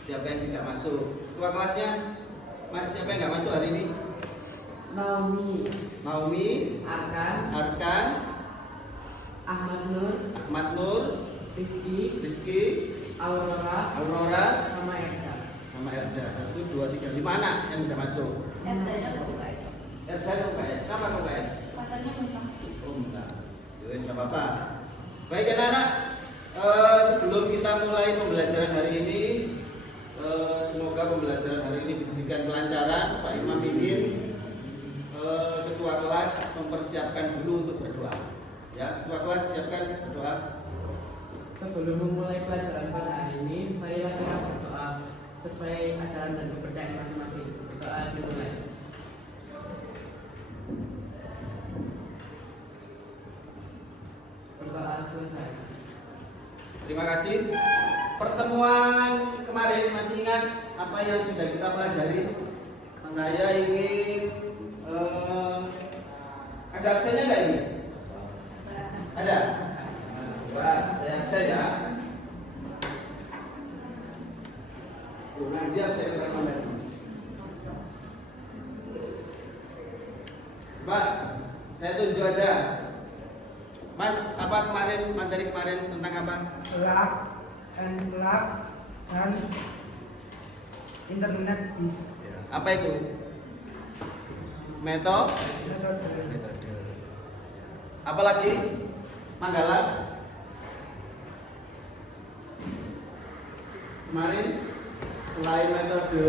Siapa yang tidak masuk? Ketua kelasnya, Mas, siapa yang nggak masuk hari ini? Naomi, Arkan, Ahmad Nur, Rizky, Aurora, sama Erda. 1, 2, 3, 5 anak yang sudah masuk. Erda ke UKS. Kenapa ke UKS? Katanya muntah. Oh, enggak. Yowes, nggak apa-apa. Baik anak-anak, sebelum kita mulai pembelajaran hari ini, semoga pembelajaran hari ini diberikan kelancaran. Pak Imam ingin ketua kelas mempersiapkan dulu untuk berdoa. Ya, ketua kelas siapkan berdoa. Sebelum memulai pelajaran pada hari ini, marilah kita berdoa sesuai ajaran dan kepercayaan masing-masing. Berdoa dimulai. Berdoa selesai. Terima kasih. Pertemuan kemarin masih ingat apa yang sudah kita pelajari? Saya ingin ada absennya enggak ini? Ada? Wah, saya absen ya. Nanti absen berapa lagi? Coba saya tunjuk aja. Mas, apa kemarin materi kemarin tentang apa? Plug dan internet bis. Apa itu? Metode. Apa lagi? Manggala. Kemarin selain metode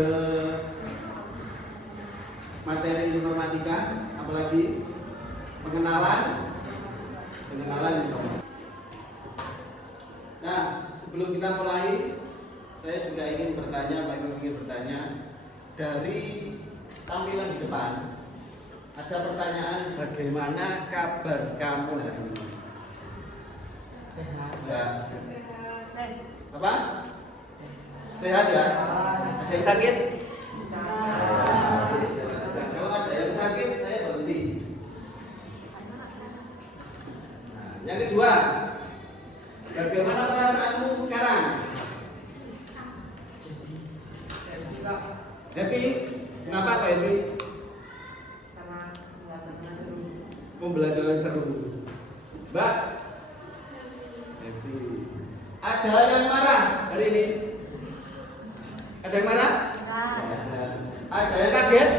materi informatika, apalagi pengenalan informatika. Nah, sebelum kita mulai, saya juga ingin bertanya, Pak Ibu ingin bertanya dari tampilan di depan. Ada pertanyaan, bagaimana kabar kamu hari ini? Sehat. Ya. Apa? Sehat ya? Ada yang sakit? Kalau ada yang sakit, saya berhenti. Nah, yang kedua, bagaimana perasaanmu sekarang? Happy? Kenapa kok happy? Pembelajaran seru. Mbak? Happy. Ada yang marah hari ini? Ada yang marah? Ada yang kaget?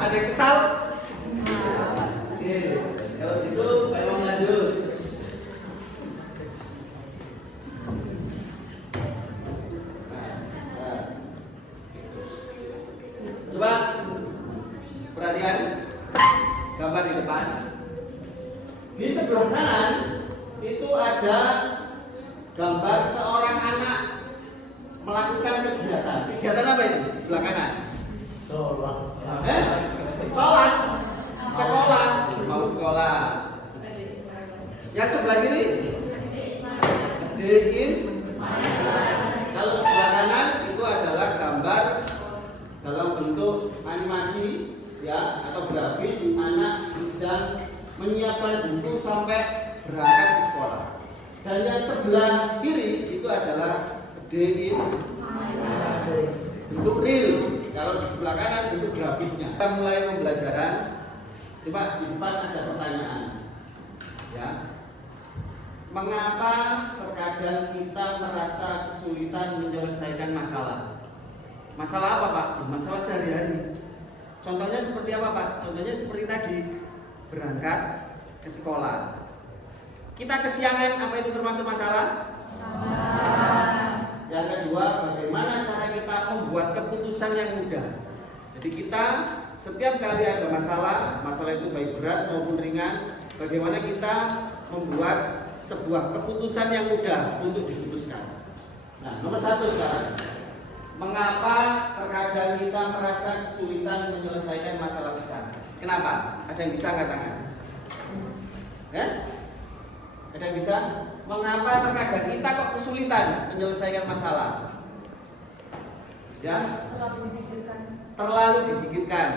Ada yang kesal? Oke, kalau gitu Pak Imam lanjut. Coba perhatian gambar di depan. Di sebelah kanan itu ada gambar seorang anak melakukan kegiatan. Kegiatan apa itu? Sebelah kanan. Sholat. Sholat. Sekolah. Mau sekolah. Yang sebelah kiri? Diin. Kalau sebelah kanan itu adalah gambar dalam bentuk animasi ya atau grafis, anak sedang menyiapkan buku sampai berangkat ke sekolah. Dan yang sebelah kiri itu adalah DIN bentuk real. Kalau di sebelah kanan bentuk grafisnya. Kita mulai pembelajaran. Coba di depan ada pertanyaan. Ya. Mengapa terkadang kita merasa kesulitan menyelesaikan masalah? Masalah apa, Pak? Masalah sehari-hari. Contohnya seperti apa, Pak? Contohnya seperti tadi, berangkat ke sekolah. Kita kesiangan, apa itu termasuk masalah? Yang kedua, bagaimana cara kita membuat keputusan yang mudah. Jadi kita setiap kali ada masalah itu baik berat maupun ringan, bagaimana kita membuat sebuah keputusan yang mudah untuk diputuskan. Nah, nomor 1 sekarang. Mengapa terkadang kita merasa kesulitan menyelesaikan masalah besar? Kenapa? Ada yang bisa angkat tangan? Ya? Ada yang bisa? Mengapa terkadang kita kok kesulitan menyelesaikan masalah? Ya? Terlalu dipikirkan.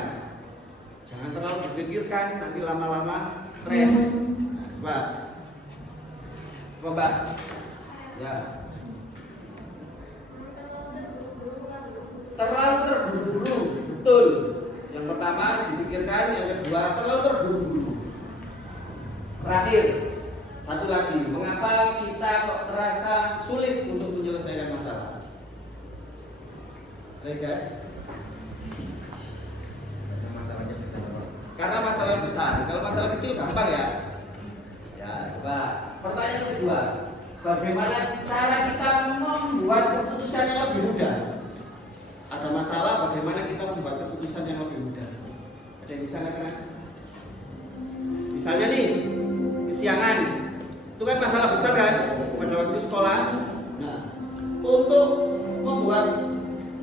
Jangan terlalu dipikirkan, nanti lama-lama stres. Nah, coba. Ya. pertama dipikirkan, yang kedua terlalu terburu-buru. Terakhir, satu lagi, mengapa kita kok terasa sulit untuk menyelesaikan masalah? Regas? Masalahnya besar. Karena masalah besar. Kalau masalah kecil gampang ya. Ya, coba. Pertanyaan kedua, bagaimana cara kita membuat keputusan yang lebih mudah? Ada masalah, bagaimana kita membuat keputusan yang lebih mudah? Ada yang bisa katakan? Misalnya nih, kesiangan. Itu kan masalah besar kan pada waktu sekolah. Nah, untuk membuat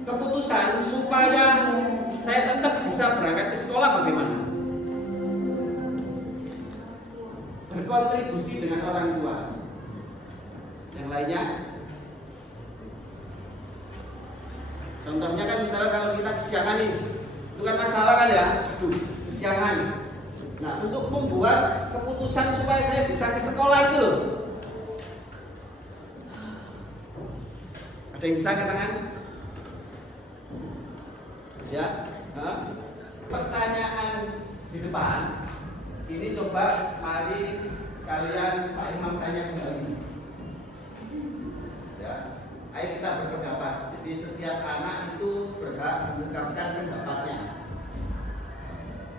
keputusan supaya saya tetap bisa berangkat ke sekolah bagaimana? Berkontribusi dengan orang tua. Yang lainnya? Contohnya kan misalnya kalau kita kesiangan nih, itu kan masalah kan ya? Aduh, kesiangan. Nah, untuk membuat keputusan supaya saya bisa ke sekolah itu loh. Ada yang bisa katakan? Ya, pertanyaan di depan ini coba mari kalian Pak Imam tanya kembali. Ya, ayo kita berpendapat. Jadi setiap anak itu berhak mengungkapkan pendapatnya.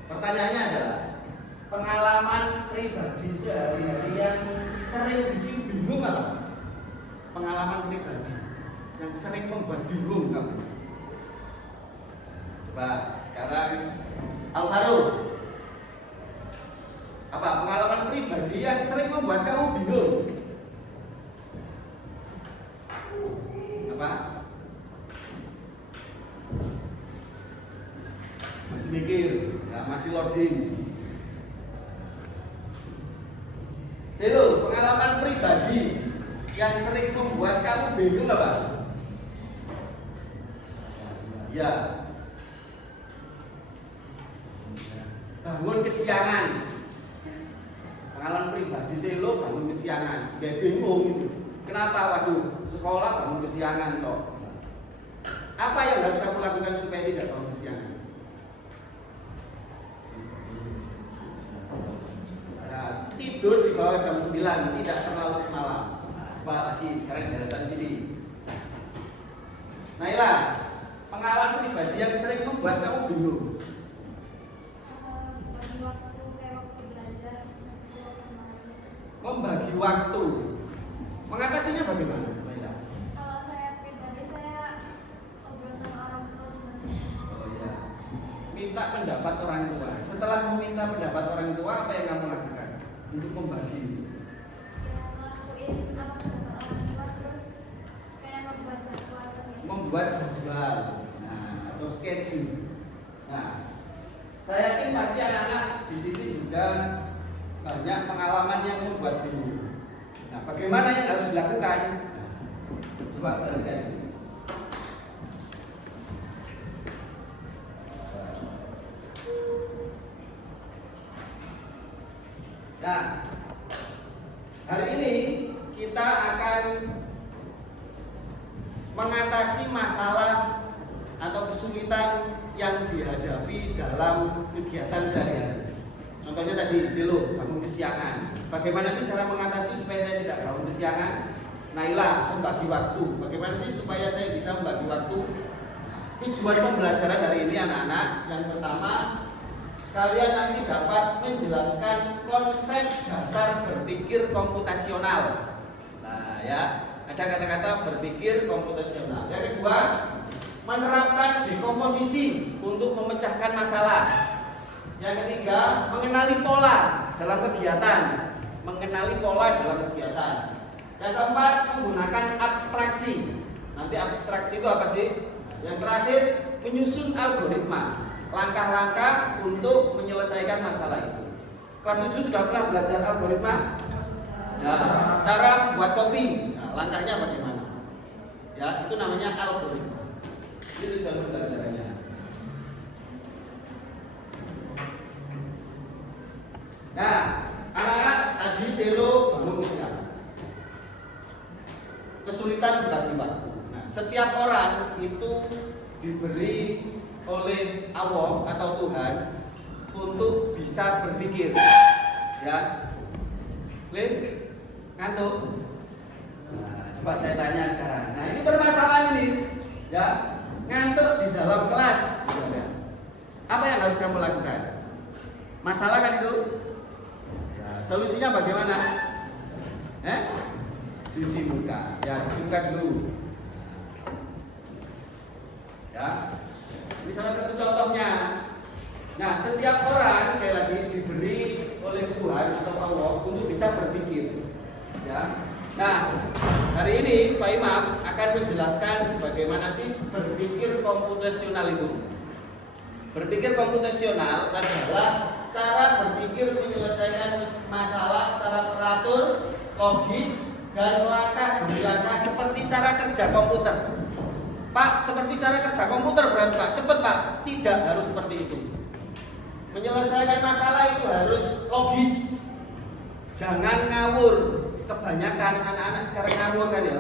Pertanyaannya adalah pengalaman pribadi sehari-hari yang sering bikin bingung apa? Pengalaman pribadi yang sering membuat bingung kamu. Coba sekarang Alvaro, apa pengalaman pribadi yang sering membuat kamu bingung? Apa? Masih mikir, ya, masih loading. Selo, pengalaman pribadi yang sering membuat kamu bingung apa? Ya. Bangun kesiangan. Pengalaman pribadi Selo bangun kesiangan, kayak bingung gitu. Kenapa? Waduh, sekolah bangun kesiangan toh. Apa yang harus kamu lakukan supaya tidak bangun kesiangan? Nah, tidur di bawah jam 9, tidak terlalu malam. Coba lagi, sekarang dari sini. Naila, pengalaman pribadi yang sering membuat kamu bingung. Membagi waktu. Mengatasinya bagaimana, Naila? Kalau saya pribadi, saya ngobrol sama orang tua. Oh iya. Minta pendapat orang tua. Setelah meminta pendapat orang tua, apa yang kamu lakukan untuk membagi? Ya, ngelakuin apa kata orang tua, terus kayak membuat jadwal gitu. Membuat jadwal, nah, atau schedule. Nah, saya yakin pasti anak-anak di sini juga banyak pengalaman yang membuat bingung. Nah, bagaimana yang harus dilakukan? Coba perhatikan. Nah, hari ini kita akan mengatasi masalah atau kesulitan yang dihadapi dalam kegiatan sehari-hari. Contohnya tadi, Silo, bangun kesiangan. Bagaimana sih cara mengatasi supaya saya tidak bangun kesiangan? Naila, membagi waktu. Bagaimana sih supaya saya bisa membagi waktu? Tujuan pembelajaran hari ini anak-anak, yang pertama, kalian nanti dapat menjelaskan konsep dasar berpikir komputasional. Nah ya, ada kata-kata berpikir komputasional. Yang kedua, menerapkan dekomposisi untuk memecahkan masalah. Yang ketiga, mengenali pola dalam kegiatan. Mengenali pola dalam kegiatan. Yang keempat, menggunakan abstraksi. Nanti abstraksi itu apa sih? Yang terakhir, menyusun algoritma, langkah-langkah untuk menyelesaikan masalah itu. Kelas 7 sudah pernah belajar algoritma? Ya. Cara buat kopi, nah, langkahnya bagaimana? Ya, itu namanya algoritma. Itu tujuan pembelajarannya. Nah, anak-anak tadi Selo bangun kesiangan. Kesulitan membagi waktu. Nah, setiap orang itu diberi oleh Allah atau Tuhan untuk bisa berpikir. Ya. Lin, ngantuk? Nah, coba saya tanya sekarang. Nah, ini permasalahan ini. Ya, ngantuk di dalam kelas. Apa yang harus kamu lakukan? Masalah kan itu? Ya, solusinya bagaimana? Cuci muka. Ya, cuci muka dulu. Ya. Ini salah satu contohnya. Nah, setiap orang sekali lagi diberi oleh Tuhan atau Allah untuk bisa berpikir. Ya. Nah, hari ini Pak Imam akan menjelaskan bagaimana sih berpikir komputasional itu. Berpikir komputasional adalah cara berpikir menyelesaikan masalah secara teratur, logis, dan langkah demi langkah seperti cara kerja komputer. Pak, seperti cara kerja komputer berarti Pak, cepet Pak. Tidak harus seperti itu. Menyelesaikan masalah itu harus logis. Jangan ngawur. Kebanyakan anak-anak sekarang ngawur kan ya.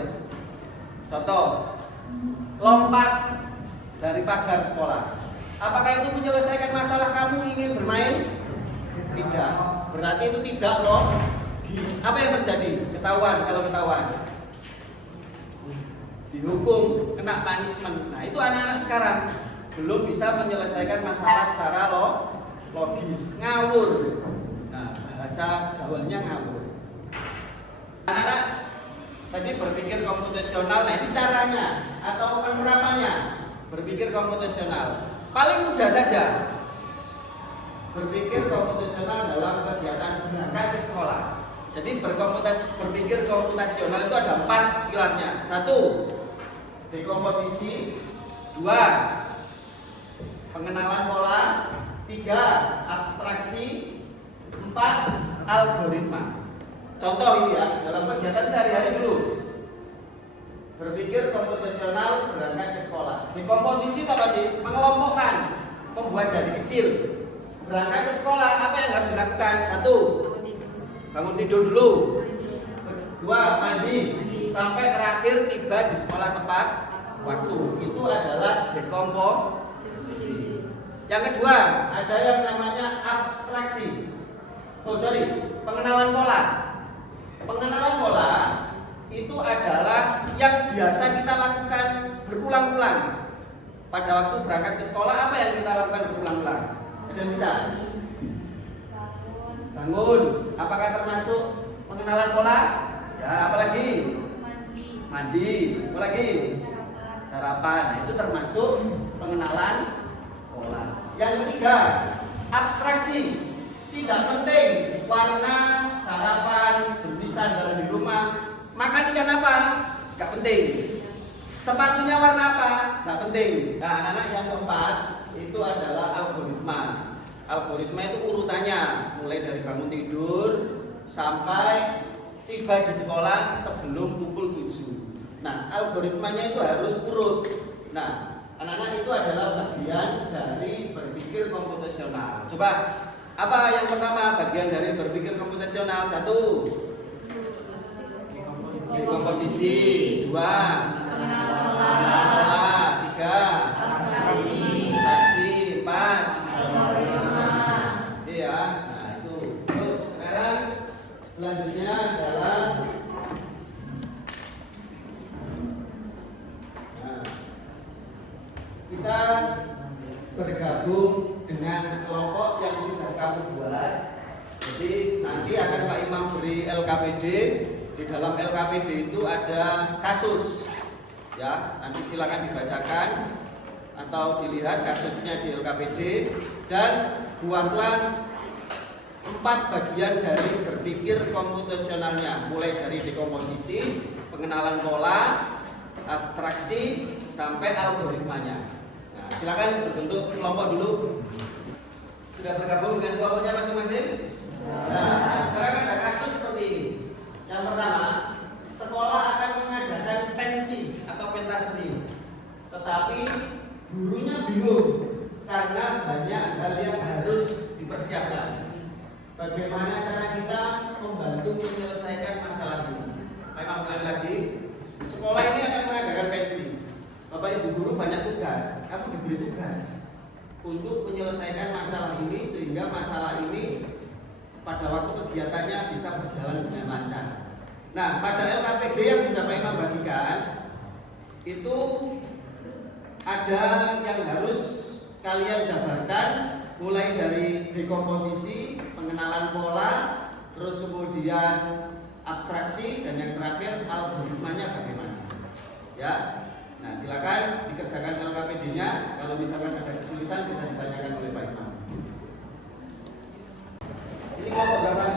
Contoh, lompat dari pagar sekolah. Apakah itu menyelesaikan masalah kamu ingin bermain? Tidak. Berarti itu tidak logis. Apa yang terjadi? Ketahuan kalau ketahuan. Dihukum, kena punishment. Nah, itu anak-anak sekarang belum bisa menyelesaikan masalah secara logis, ngawur. Nah, bahasa Jawanya ngawur. Anak-anak tadi berpikir komputasional. Nah, ini caranya atau penerapannya berpikir komputasional. Paling mudah saja. Berpikir komputasional dalam kegiatan berangkat ke sekolah. Jadi berpikir komputasional itu ada 4 pilarnya. 1. Dekomposisi. 2. Pengenalan pola. 3. Abstraksi. 4. Algoritma. Contoh ini ya, dalam kegiatan sehari-hari dulu. Berpikir komputasional berangkat ke sekolah. Dekomposisi apa sih? Mengelompokkan, membuat jadi kecil. Berangkat ke sekolah, apa yang harus dilakukan? 1. Bangun tidur dulu. 2. Mandi. Sampai terakhir tiba di sekolah tepat waktu. Itu adalah dekomposisi. Yang kedua, ada yang namanya abstraksi. Pengenalan pola. Pengenalan pola itu adalah yang biasa kita lakukan berulang-ulang. Pada waktu berangkat ke sekolah, apa yang kita lakukan berulang-ulang? Ada yang bisa? Bangun. Apakah termasuk pengenalan pola? Ya, apalagi? Mandi. Apalagi? Sarapan. Nah, itu termasuk pengenalan pola. Yang ketiga, abstraksi. Tidak penting warna, sarapan, jenis sandaran di rumah. Makan ikan apa? Gak penting. Sepatunya warna apa? Gak penting. Nah, anak-anak yang keempat itu adalah algoritma. Algoritma itu urutannya mulai dari bangun tidur sampai tiba di sekolah sebelum pukul 7. Nah, algoritmanya itu harus urut. Nah, anak-anak itu adalah bagian dari berpikir komputasional. Coba, apa yang pertama bagian dari berpikir komputasional? 1. Dekomposisi. 2. Pengenalan pola. 3. Abstraksi. 4. Iya. Nah, itu. Sekarang selanjutnya adalah kita bergabung dengan kelompok yang sudah kamu buat. Jadi nanti akan Pak Imam beri LKPD. Di dalam LKPD itu ada kasus. Ya, nanti silakan dibacakan atau dilihat kasusnya di LKPD dan buatlah 4 bagian dari berpikir komputasionalnya, mulai dari dekomposisi, pengenalan pola, abstraksi sampai algoritmanya. Nah, silakan berbentuk kelompok dulu. Sudah bergabung dengan kelompoknya masing-masing? Nah, sekarang ada kasus seperti ini. Yang pertama, sekolah akan mengadakan pensi atau pentas seni, tetapi gurunya bingung karena banyak hal yang harus dipersiapkan. Bagaimana cara kita membantu menyelesaikan masalah ini? Memang kembali lagi, sekolah ini akan mengadakan pensi. Bapak Ibu guru banyak tugas, kamu diberi tugas. untuk menyelesaikan masalah ini sehingga masalah ini pada waktu kegiatannya bisa berjalan dengan lancar. Nah, pada LKPD yang sudah Pak Imam bagikan itu ada yang harus kalian jabarkan, mulai dari dekomposisi, pengenalan pola, terus kemudian abstraksi, dan yang terakhir algoritmanya bagaimana. Ya, nah silakan dikerjakan LKPD-nya. Kalau misalkan ada kesulitan bisa ditanyakan oleh Pak Imam. Ini kelompok berapa?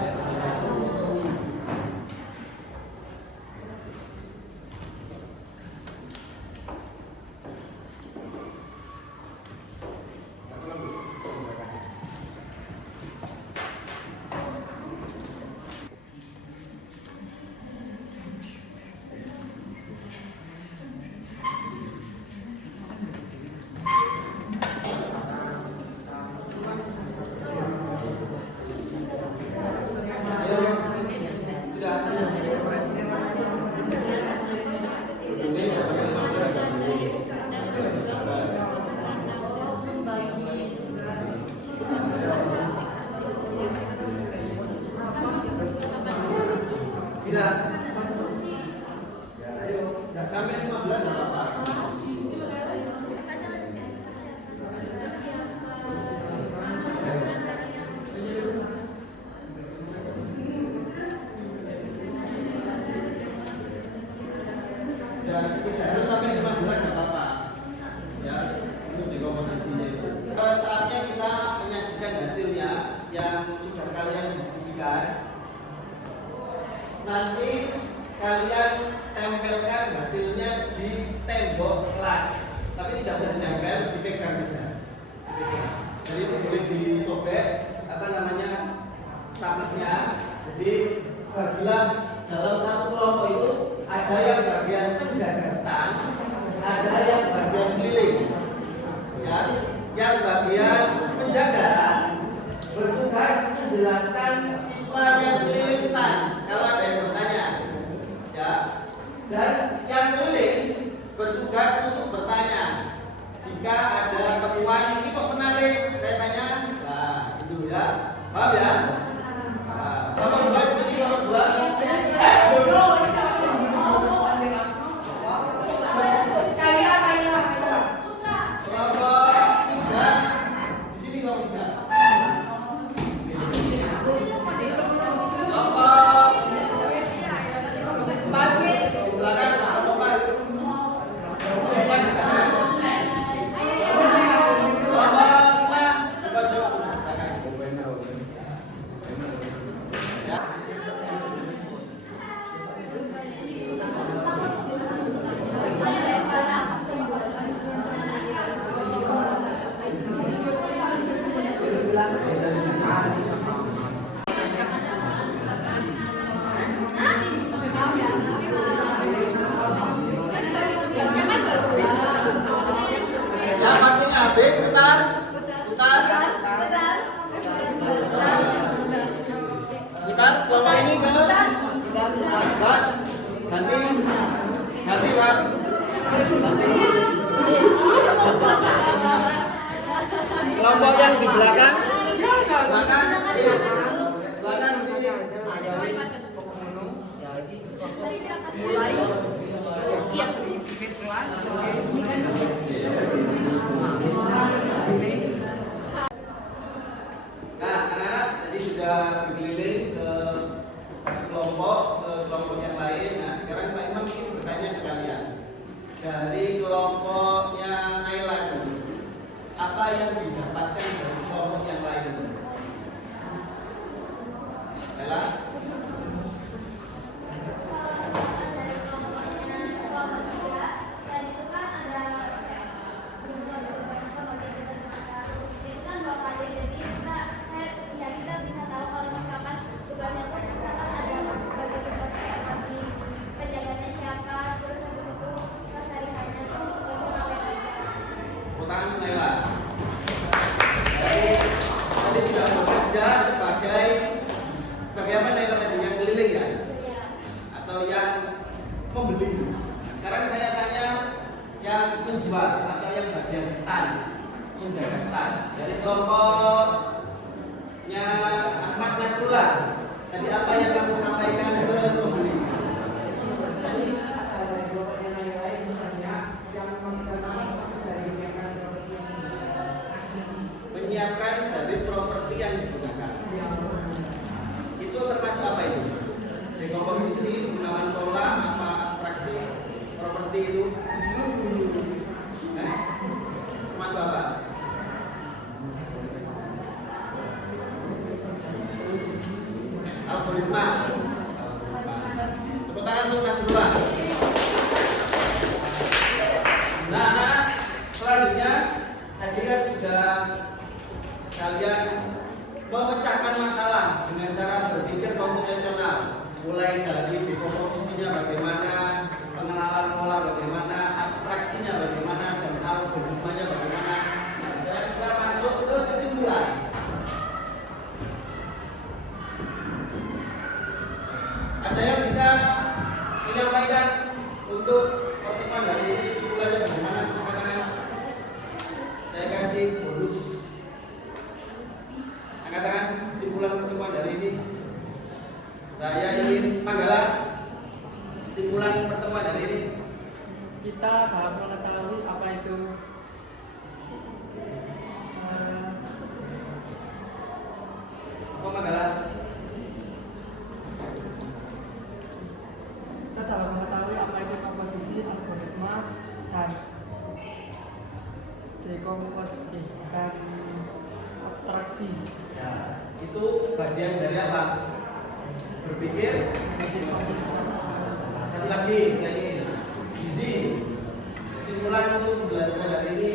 Tidak. Ya, ayo. Nggak sampai 15 nggak apa-apa. Dan tidak harus sampai 15 nggak apa-apa. Ya, itu dekomposisinya itu. Saatnya kita menyajikan hasilnya yang sudah kalian diskusikan. Nanti kalian tempelkan hasilnya di tembok kelas, tapi tidak usah ditempel, dipegang saja. Jadi itu boleh disobek statusnya. Jadi bagilah dalam satu kelompok itu ada yang bagian penjaga stand, ada yang bagian keliling. Ya, yang bagian penjaga bertugas menjelaskan siswa yang keliling stand kalau ada yang bertanya, ya. Dan yang keliling bertugas untuk bertanya jika ada temuan ini kok menarik, saya tanya. Nah, itu ya, paham ya? Nah, kelompok dua di sini, kelompok dua. Habis, putar, kelompok ini ke Pak, ganti Pak, kelompok yang di belakang di sini. Mulai kelas Nah, anak-anak tadi sudah berkeliling ke satu kelompok, ke kelompok yang lain. Nah, sekarang Pak Imam ingin bertanya ke kalian. Dari kelompoknya Naila dulu, apa yang didapatkan dari kelompok yang lain? Naila? Tangan Naila. Tadi sudah bekerja sebagai apa Naila tadi, yang keliling ya? Atau yang membeli. Nah, sekarang saya tanya yang menjual atau yang bagian stand. menjaga start. Dari kelompoknya Ahmad Nasrullah, tadi apa yang kamu sampaikan ke pembeli? Tadi ada beberapa yang lain misalnya yang mengenai dari Menyiapkan dari properti yang digunakan. Itu termasuk apa itu? Dekomposisi, pengenalan pola, apa fraksi properti itu? Termasuk apa? Algoritma. Tepuk tangan untuk Mas Dua. Nah, anak-anak, selanjutnya tadi kan sudah kalian memecahkan masalah dengan cara berpikir komputasional, mulai dari dekomposisinya bagaimana, pengenalan pola bagaimana, abstraksinya bagaimana, dan algoritmanya bagaimana. Nah, sekarang kita masuk ke kesimpulan. Ada yang bisa menyampaikan untuk pertemuan hari ini kesimpulannya bagaimana? Katakan, saya kasih bonus. Katakan kesimpulan pertemuan hari ini. Saya ingin Panggala kesimpulan pertemuan hari ini. kita dapat mengetahui apa itu Apa Panggala? kita dapat mengetahui apa itu komposisi, algoritma, dan dekomposisi dan abstraksi. Ya, itu bagian dari apa? Berpikir. Satu lagi saya ingin gizi. Kesimpulan untuk pembelajaran hari ini.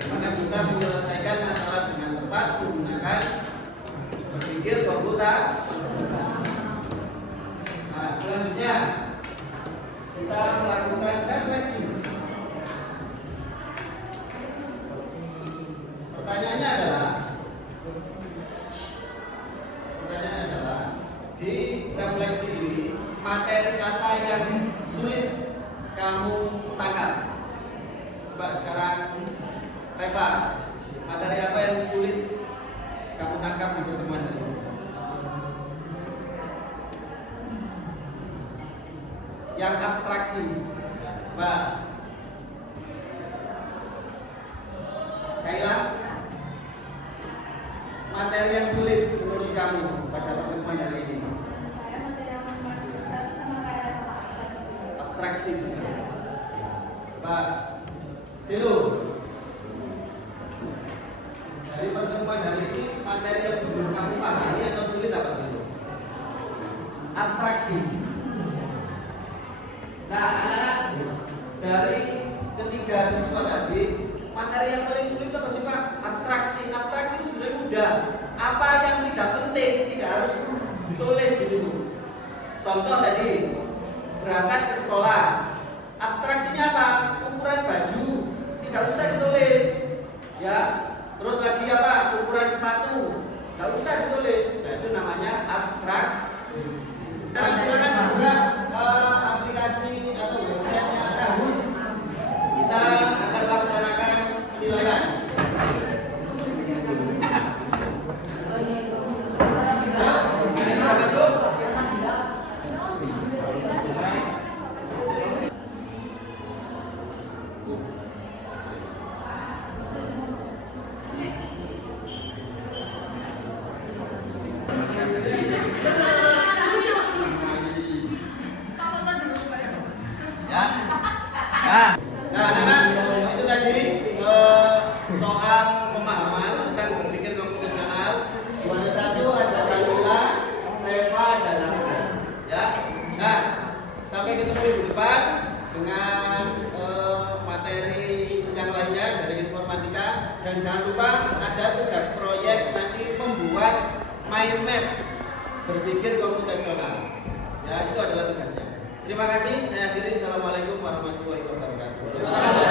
Bagaimana kita menyelesaikan masalah dengan tepat menggunakan berpikir komputer. Nah, selanjutnya kita melakukan refleksi. Pertanyaannya adalah di refleksi ini materi kata yang sulit kamu tangkap. Coba sekarang Reva, materi apa yang sulit kamu tangkap di pertemuan ini? Yang abstraksi, Mbak Kaila, materi yang sulit menurut kamu pada pertemuan hari ini? Saya materi yang sama kayak Abstraksi. Mbak Silu, dari pertemuan hari ini materi yang belum kamu pahami atau sulit apa Silu? Abstraksi. Nah, anak-anak, dari ketiga siswa tadi, materi yang paling sulit apa sih Pak? Abstraksi. Abstraksi itu sebenarnya mudah. Apa yang tidak penting tidak harus ditulis gitu. Contoh tadi, berangkat ke sekolah. Abstraksinya apa? Ukuran baju tidak usah ditulis, ya. Terus lagi apa? Ukuran sepatu tidak usah ditulis. Nah, itu namanya abstrak. Dan silakan buka aplikasi atau website-nya Kahoot. Kita akan laksanakan penilaian. Ini sudah masuk? Ya. Nah, anak-anak, itu tadi soal pemahaman tentang berpikir komputasional. Juara satu ada Kalila, Reva, dan Ananda. Ya. Nah, sampai ketemu minggu depan dengan materi Dan jangan lupa ada tugas proyek nanti membuat mind map berpikir komputasional. Ya, itu adalah tugasnya. Terima kasih. Saya akhiri. Assalamualaikum warahmatullahi wabarakatuh.